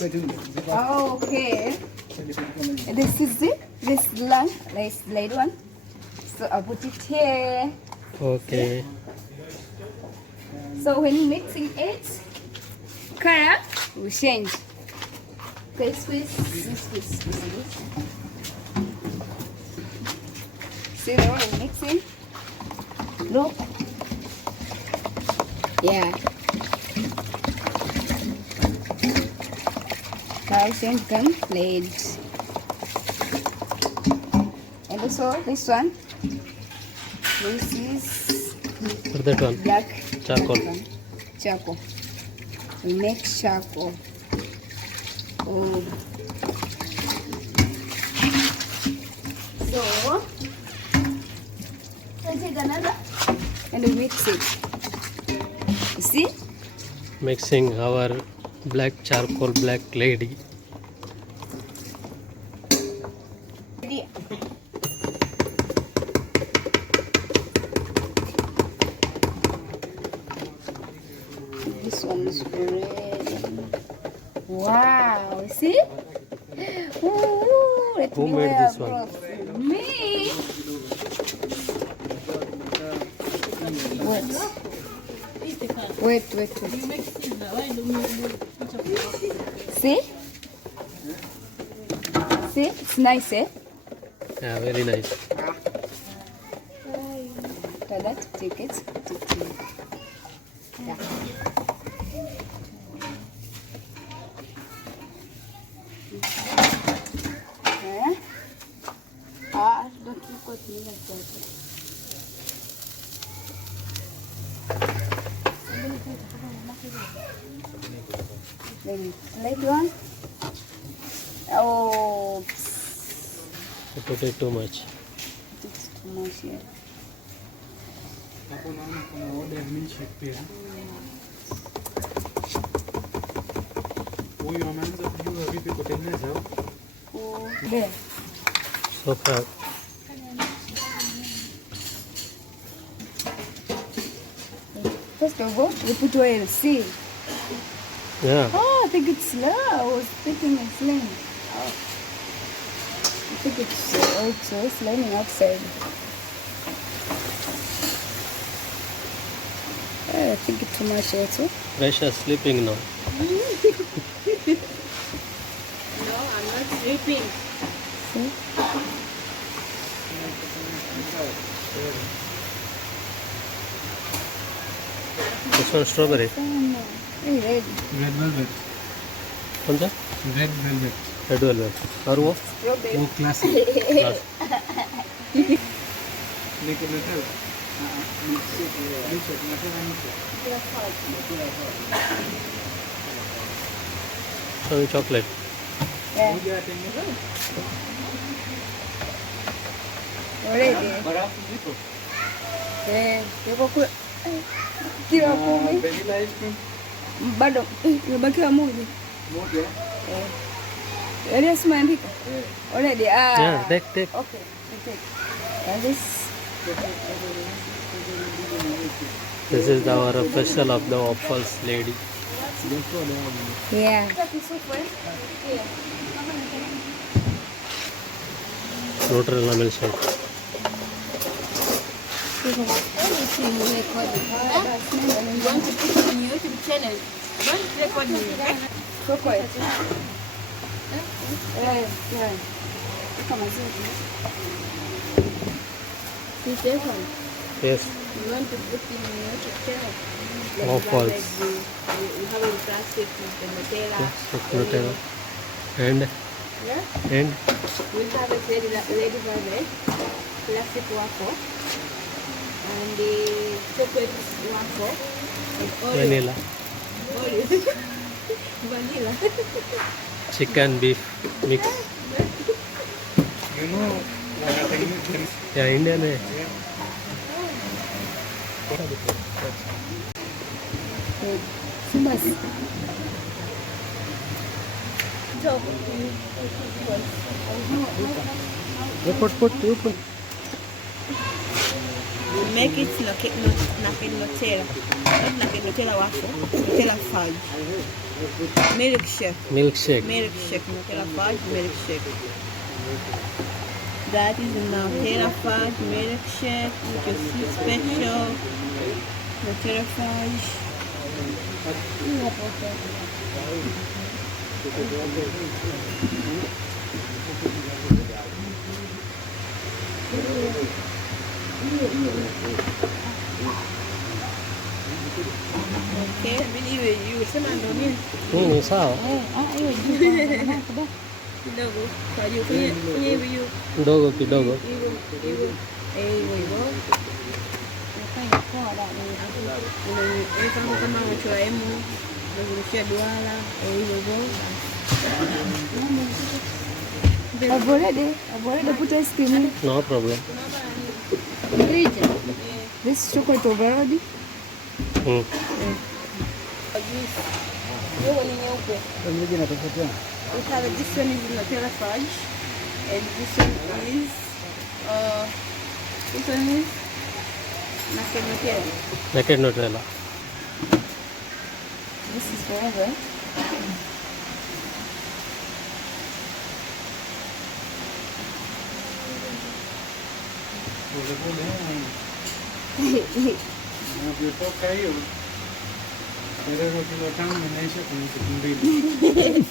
Okay. This is it. This long, this light one. So I'll put it here. Okay. So when mixing it, color will change. Okay, squeeze. See the way I'm mixing? Look. Yeah. Now change them blades. And also this one. This is That one. black Charcoal. Charcoal. We make charcoal. Oh. So I take another and we mix it. You see? Mixing our black charcoal black lady. Ready. This one is ready. Wow, see? Ooh, let Who me made wear this one? gloves. Me. Wait. See? See? It's nice, eh? Yeah, very nice. Try that. Take it. Yeah. Don't look at me like that. Maybe light one. Oh, I put it too much. it's too much here. Oh, there. So far. First of all, we put oil. See? Yeah. Oh, I think it's slow. I was thinking it's slime. Oh. I think it's also slimy outside. I think it's too much also. Precious sleeping now. No, I'm not sleeping. See? This one strawberry. Hey, red. Red velvet. कौन सा? Red velvet. Red velvet. और वो? Strawberry. Oh, classic. Class. So chocolate. Yeah. Already. Kila kumi. Bado imebakiwa moja. Ile simeandika. Already. Yeah, take. Okay. And This is our official of the waffles lady. yeah. Nutella milkshake. You want to put it on your YouTube channel? Don't record me. Chocolate. Yeah. Kama zile. This one. Yes. You want to put it on your YouTube channel? Waffles. Like you have in plastic with the Nutella. Yes, with Nutella. And Yeah? and We'll have a lady velvet, plastic waffle, and the chocolate waffle, and Oreo. vanilla. Oreo. Vanilla. Chicken beef mix. You know, Yeah, Indian है. Basi. You put. make it Nutella. Not Nutella waffle, Nutella fudge. Milkshake. Milkshake. Milkshake, Nutella fudge, milkshake. That is the Nutella fudge milkshake, which is special. Nutella fudge. Okay, you sema ndo nini? Ni sawa. Hiyo juu kidogo. Kidogo. Kwa hiyo kwenye hiyo Kidogo kidogo. hivyo. Nafanya poa dada. Kama unachora emu, unazungushia duara, hivyo. I've already put ice cream in. No problem. This chocolate overload. Mm. We have this one is Nutella fudge, and this one is Nutella. Naked Nutella. This is forever. Ukitoka hiyo Ferrero kilo 5 inaisha kwenye siku 2.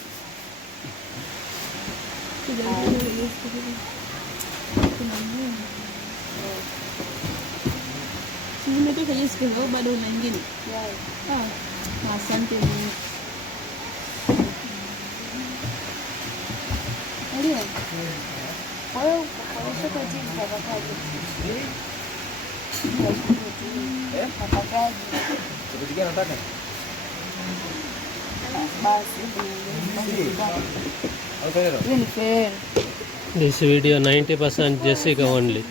Nimetoka hiyo siku leo bado una nyingine. Asante Mungu. Ndio. Kwa hiyo chocolate hizi zinapakaje? Napakaje? Kupitia nataka. Basi. Au Ferrero. Hii ni Ferrero. This video 90% Jessica only.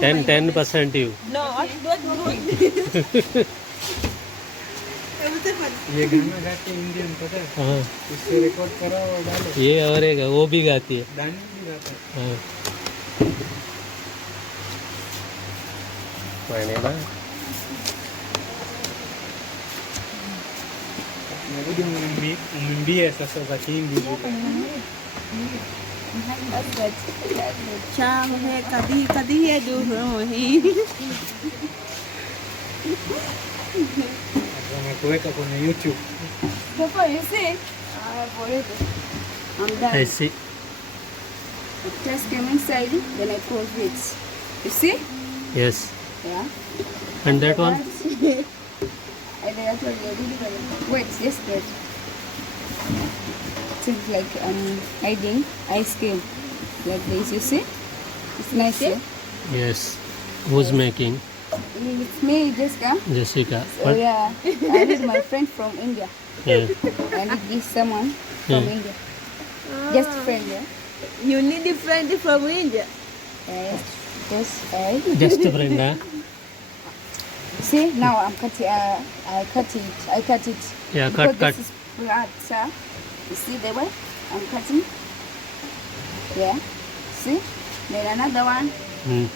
10% you. No, don't do it. ये गाना गाते इंडियन पता है? हाँ. इससे रिकॉर्ड करा और डालो. ये और एक वो भी गाती है. डांस भी गाता है. हाँ. मैंने ना Narudi umwimbie sasa za Kihindi. Chao hai kadi hai do rahi. Wanakuweka kwenye YouTube. Papa, you see? I've already. I'm done. I see. It just came inside, then I close it. You see? Yes. Yeah. And that one? I did actually wait, yes, good. It's like hiding ice cream. Like this, you see? It's nice, yeah? Yes. Who's making? It's me, Jessica. Jessica. Oh What? yeah, I need my friend from India. Yeah. I need this someone from India. Just friend, yeah? You need a friend from India. Yes, just friend. Just a friend, huh? See, now I'm cutting. I cut it. Yeah, Because cut. This is flat, sir. You see the way I'm cutting? Yeah. See? Then another one. Mm.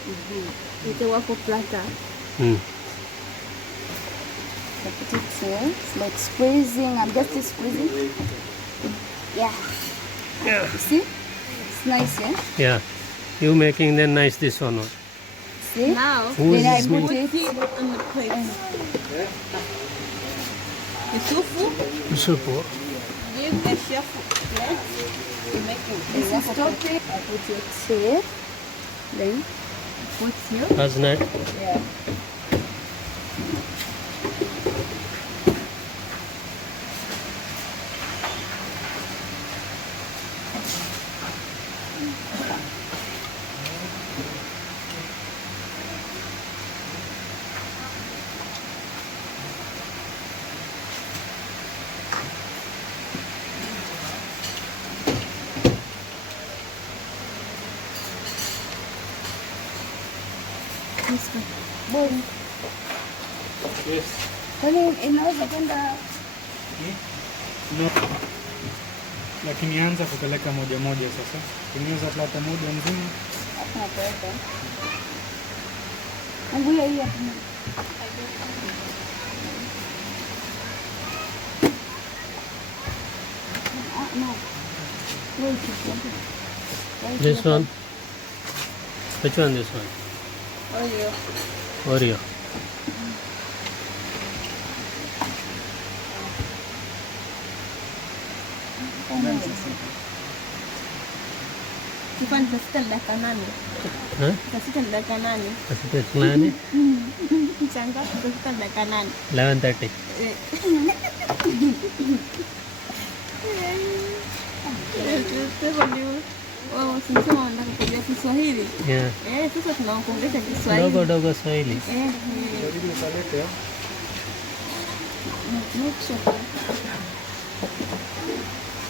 It's a waffle platter. Mm. I put it here. It's like squeezing. I'm just squeezing. Yeah. You see? It's nice, yeah? Yeah. You making then nice this one. See? Now, Who Then I is put making? it. put it on the plate. It's so full. Super. Give a chef plate to make it. This is topping. I put it here. Then put here. That's nice. Yeah. Boom. Yes. Kwani inaweza kwenda No. Lakini anza kupeleka moja moja sasa. Tengeneza plata moja nzima. hapa kuweka. Angulia hii hapa. No. Wait, This one. Which one? This one. Oreo. Oreo. Kifani tasita dakika 8. Huh? Tasita dakika 8. Kasi ito nani? Mchanga tasita dakika 8. 11:30. Wao sisi wanataka kujua Kiswahili. Yeah. Sasa tunaongelea Kiswahili. Dogo Swahili.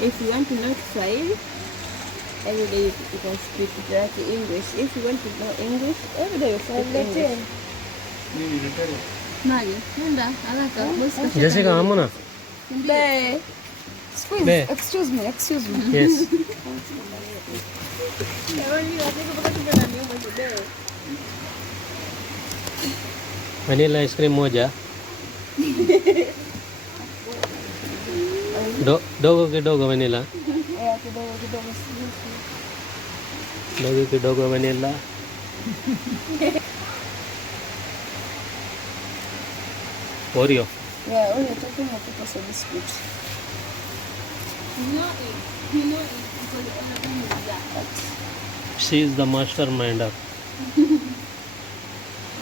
If you want to know Kiswahili, every day you can speak direct English. If you want to know English, every day you speak English. Magi, nenda haraka. Boss kasha. Jessica, hamuna? Be. Squeeze. Be. Excuse me. Yes. Vanilla ice cream moja. Dogo kidogo vanilla. Kidogo. Dogo kidogo vanilla. Oreo. Yeah, Oreo talking about pickles of biscuit. She is the masterminder.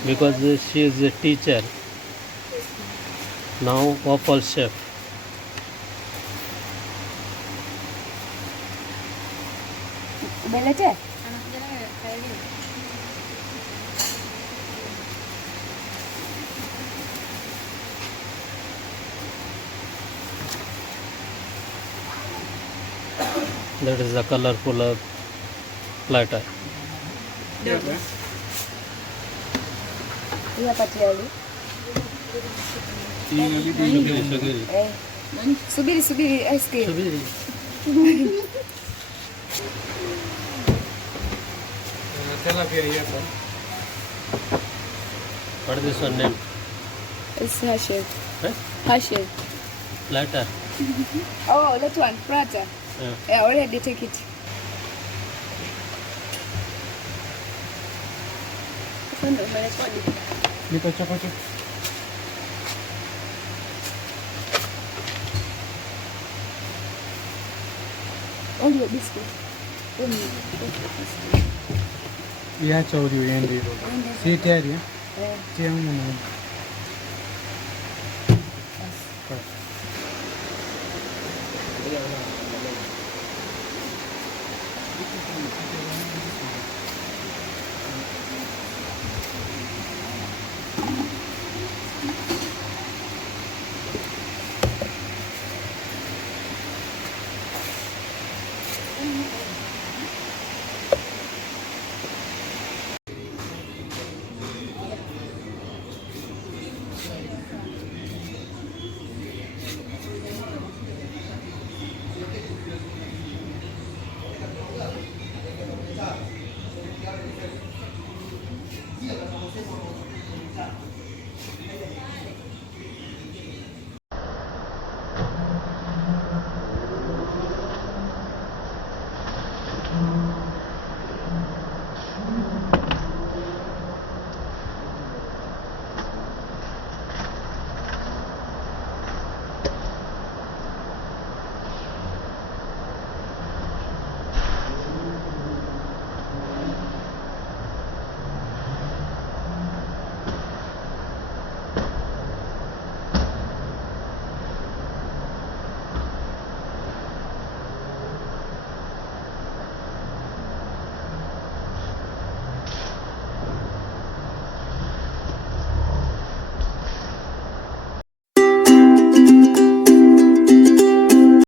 Because she is a teacher. Now waffle chef. Ubelete? That is the colorful platter. Hii hapa tayari. Subiri ice cream. What is this one name? It's Hershey. Huh? Hershey. Platter. Oh, that one, prata. Yeah, already take it. Niko chokocho. Oreo biscuit. Iacha Oreo iende hivyo. Si tayari eh? Tia humu na humu.